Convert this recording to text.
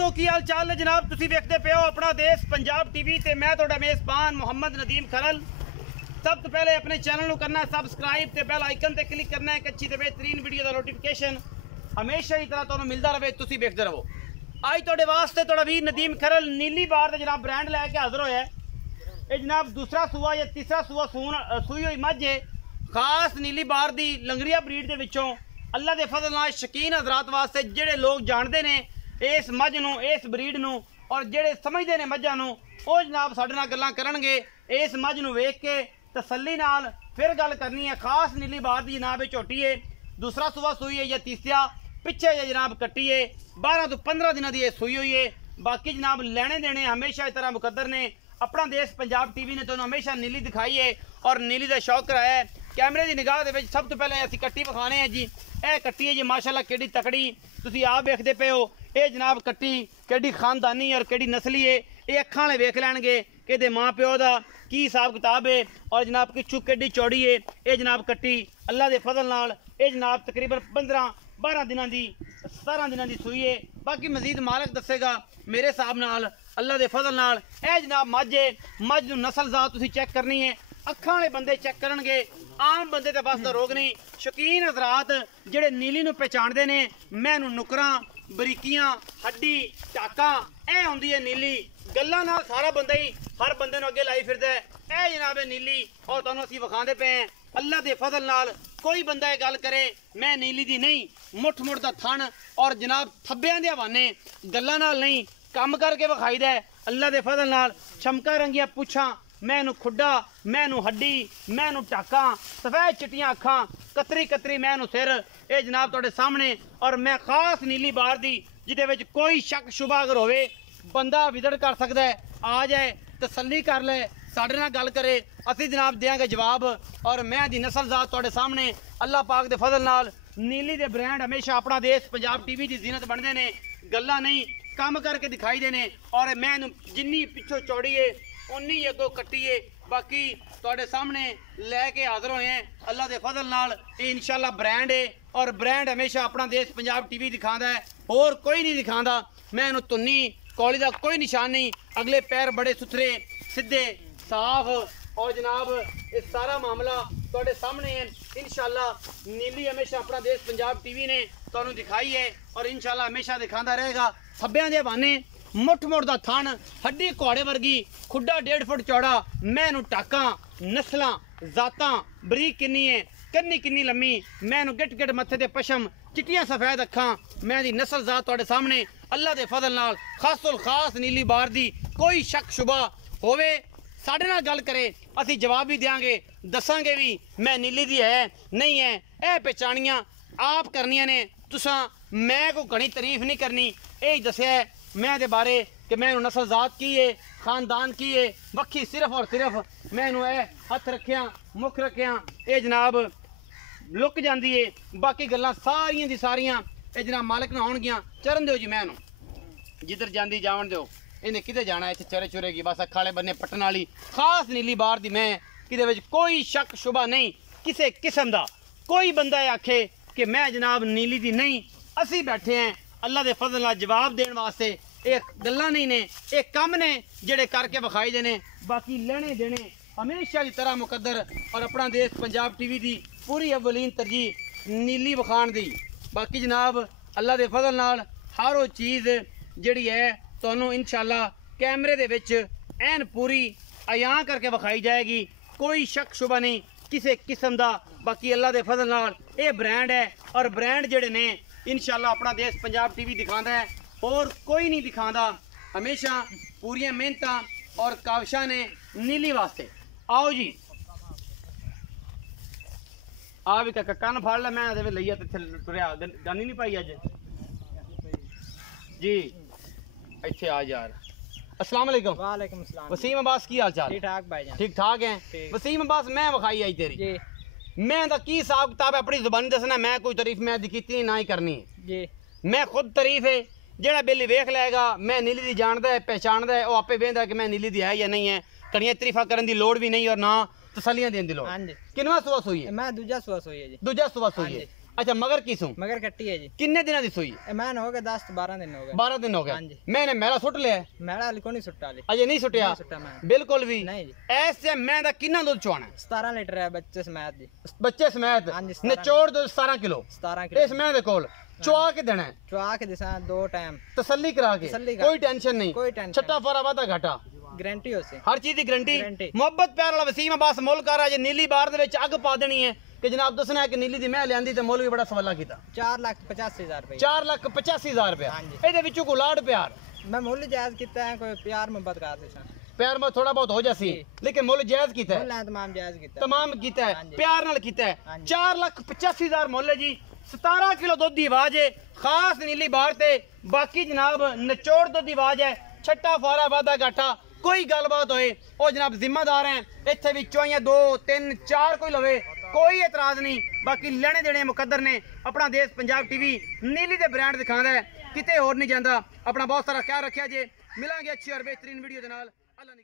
दोस्तों की हाल चाल है जनाब। तुसी देखते पे हो अपना देश पंजाब टीवी ते मैं तुहाडा मेज़बान मोहम्मद नदीम खरल। सब तो पहले अपने चैनल को करना सबसक्राइब ते बेल आइकन ते क्लिक करना है। अच्छी ते बेहतरीन वीडियो का नोटिफिकेशन हमेशा ही तरह तुहानू मिलता रहे, तुसी देखते रहो। आज तुहाडे वास्ते तुहाडा वीर नदीम खरल नीली बार दा जनाब ब्रांड लैके हाजिर होया है। ये जनाब दूसरा सूआ या तीसरा सूआ सूई हुई मझ है, खास नीली बार दी लंगरिया ब्रीड दे विचों अल्लाह दे फजल नाल शकीन हजरात वास्ते जेड़े लोग जानते ने इस मझ नूं इस ब्रीड नूं और जेड़े समझते ने मझां नूं वो जनाब साडे नाल गल्लां करनगे। इस मझ नूं वेख के तसल्ली नाल फिर गल करनी है। खास नीली बार दी जनाब झोटी है, दूसरा सूआ सूई है या तीसरा पिछे ये जनाब कट्टी है। 12 तो 15 दिनों की सूई हुई है। बाकी जनाब लेने देने हमेशा इस तरह मुकद्दर ने। अपना देश पंजाब टीवी ने तुहानू हमेशा नीली दिखाई है और नीली का शौक कराया है। कैमरे की निगाह दे विच सब तो पहले असीं कट्टी विखाने हैं जी। यह कट्टी है जी माशाल्लाह केड़ी तकड़ी, तुसीं आप देखते पे हो। ये जनाब कट्टी केड़ी खानदानी और केड़ी नस्ली है, ये अखां वाले वेख लैणगे कि इहदे माँ प्यो का की हिसाब किताब है। और जनाब पिछू केड़ी चौड़ी है ये जनाब कट्टी अल्लाह के फजल नाल ये जनाब तकरीबन 15-12 दिनों की 17 दिनों की सूई है। बाकी मजीद मालक दसेगा मेरे हिसाब नाल अल्लाह के फजल नाल। ए जनाब मझ है, मझ नूं नस्ल जात तुसीं चेक करनी है। अखां वाले बंदे चेक करनगे, आम बंदे ते बस दा रोग नहीं। शौकीन हजरात जेड़े नीली नूं पहचानदे ने, मैनू नुकरां बरीकियां हड्डी टाका ए हुंदी है नीली। गल्लां नाल सारा बंदा ही हर बंदे नूं अगे लाई फिरदा है। ए जनाब है नीली और तुहानूं असीं विखांदे पे हैं अल्लाह के फजल नाल। कोई बंदा ये गल करे मैं नीली दी नहीं, मुठ मुठ दा थन और जनाब थब्बियां दे हवाने गल्लां नाल नहीं, काम करके विखाईदा है अल्लाह के फजल नाल। चमका रंगिया पुछां, मैनू खुड्डा, मैनू हड्डी, मैनू टाका, सफेद चिट्टियां अखां, कतरी कतरी मैनू सिर, ये जनाब तुहाडे सामने। और मैं खास नीली बार दी जिहदे विच कोई शक शुबा अगर होवे बंदा विजिट कर सकदा है, आ जाए तसल्ली कर ले, साडे नाल गल करे, असीं जनाब देंगे जवाब। और मैं दी नस्ल जात तुहाडे सामने अल्लाह पाक दे फजल नाल। नीली दे ब्रांड हमेशा अपना देश पंजाब टीवी की जीनत बनते ने, गल्लां नहीं काम करके दिखाई देने। और मैं जिन्नी पिछों चौड़ी है उन्नी अगों कट्टी है। बाकी तुहाडे सामने लैके हाजिर होए हैं अल्लाह के फजल नाल। ये इंशाल्लाह ब्रांड है और ब्रांड हमेशा अपना देश पंजाब टीवी दिखाता है, और कोई नहीं दिखाता। मैं इन्हूं तुन्नी कौली का कोई निशान नहीं, अगले पैर बड़े सुथरे सीधे साफ। और जनाब ये सारा मामला तुहाडे सामने है। इंशाल्लाह नीली हमेशा अपना देश पंजाब टीवी ने तुहानूं दिखाई है और इंशाल्लाह हमेशा दिखाता रहेगा। थब्बियां दे हवाने मुठ मुठ दा थन, हड्डी घोड़े वर्गी, खुड्डा 1.5 फुट चौड़ा, मैनू टाका, नस्लां जातां बरीक किन्नी है, कन्नी किन्नी लम्मी, मैनू गिट गिट मत्थे ते पशम, चिट्टियां सफेद अखां, मैं दी नस्ल जात तुहाडे सामने अल्लाह दे फजल नाल। खासुल खास नीली बार दी कोई शक शुबा होवे साडे नाल गल करे, असीं जवाब भी देंगे, दसांगे भी मैं नीली दी है नहीं है। यह पहचानियां आप करनियां ने तुसां, मैं कोई घनी तारीफ नहीं करनी। यही दस्या है मैं दे बारे कि मैं नस्ल जात की है, खानदान की है, बखी सिर्फ और सिर्फ मैनू हथ रखिया मुख रखिया ये जनाब लुक जाती है। बाकी गल्लां सारियां दी सारियां ये जनाब मालक ना आउणगियां। चरण दो जी मैनू, जिधर जाती जावन दो, इन्हें किते जाना है, इत्थे चरे चुरेगी बस अखा वाले बन्ने पट्टन वाली खास नीली बार दी। मैं कि कोई शक शुबा नहीं किसी किस्म का। कोई बंदा आखे कि मैं जनाब नीली दी नहीं, असी बैठे हैं अल्लाह के फजल नाल जवाब देने वास्ते। ये गल्लां नहीं ने, ये कम ने जेड़े करके विखाई देने। बाकी लेने देने हमेशा की तरह मुकद्दर और अपना देश पंजाब टीवी की पूरी अवलीन तरजीह नीली विखाण दी। बाकी जनाब अल्लाह के फजल नाल हर वो चीज़ जिहड़ी है तुहानूं इंशाल्लाह कैमरे दे विच ऐन पूरी अयां करके विखाई जाएगी। कोई शक शुबा नहीं किसी किस्म का। बाकी अल्लाह के फजल नाल ये ब्रांड है और ब्रांड जेड़े ने इंशाल्लाह अपना देश पंजाब टीवी दिखाता है और कोई नहीं दिखाता। हमेशा पूरियां मेहनत और काविशां ने नीली वास्ते। आओ जी आ भी कन फड़ ला, मैं लिया तुरया गानी नहीं पाई अज जी। इत्थे आ यार। अस्सलाम वालेकुम। वालेकुम सलाम। वसीम अब्बास की हाल चाल? ठीक ठाक भाईजान। ठीक ठाक है वसीम अब्बास। मैं विखाई आई तेरी जी, मैं तो की हिसाब किताब अपनी जुबानी दसना, मैं कोई तारीफ मैं कीती ना ही करनी जी। मैं खुद तारीफ है जेड़ा बेली वेख लेगा मैं नीली दी जानदा है पहचानदा है, वो आपे वेंदा कि मैं नीली दी है या नहीं है। कड़ियां तरीफा करने की लोड़ भी नहीं और ना तसलियां देने की लोड़। हां जी। किनवा सुआ सुई है? मैं दूजा सुआ सुई है जी। दूजा सुआ सुई है। अच्छा मगर की सूं मगर कट्टी है जी। किन्ने दिनों दी सूई मैन हो गए 10-12 दिन हो गए। 12 दिन हो हाँ गए जी। मैंने मेला सुट लिया है? मैड़ा वाली को नहीं सुट्टा वाली। अजे नहीं सुटिया नहीं सुट्टा मैं। बिल्कुल भी नहीं जी। ऐसे मैं दा किन्ना दूध चवाना है? 17 लीटर है बच्चे समेत जी। बच्चे समेत हाँ जी, 17 निचोड़ दो 17 किलो 17 इस किलो मैं दे कोल चुआ के देना है चुआ के दिशा 2 टाइम तसल्ली करा के तसल्ली करा कोई टेंशन नहीं कोई टेंशन छट्टा फरा वादा घाटा गारंटी हो से हर चीज की गारंटी गारंटी। मोहब्बत प्यार वाला वसीम अब्बास मुल्क आ रहा है नीली बार दे विच अग पा देनी है कि जनाब दसना है कि नीली दी मैं लियांदी ते मुल भी बड़ा सवाला कीता 4,85,000 रुपए। 4,85,000 रुपया हाँ जी। ਇਹਦੇ ਵਿੱਚੋਂ ਕੋ ਲਾੜ ਪਿਆਰ मैं मुल जायज किता है कोई प्यार मोहब्बत कर दिशा प्यार में थोड़ा बहुत हो जासी लेकिन मुल जायज कीता है मुल है तमाम जायज किता तमाम कीता हाँ है जी। प्यार नाल कीता है हाँ जी। 4,85,000 मुल है जी 17 किलो दुध दी आवाज है खास नीली बार ते बाकी जनाब निचोड़ दुध दी आवाज है छट्टा फारा वादा गाठा कोई गलबात होए ओ जनाब जिम्मेदार हैं इत्थे भी चोइयां 2 3 4 कोई लवे कोई एतराज नहीं बाकी लेने देने मुकद्दर ने अपना देश पंजाब टीवी नीली दे ब्रांड दिखांदा है किते होर नहीं जांदा अपना बहुत सारा ख्याल रखिया जे मिलांगे अच्छी और बेहतरीन वीडियो दे नाल अल्लाह ने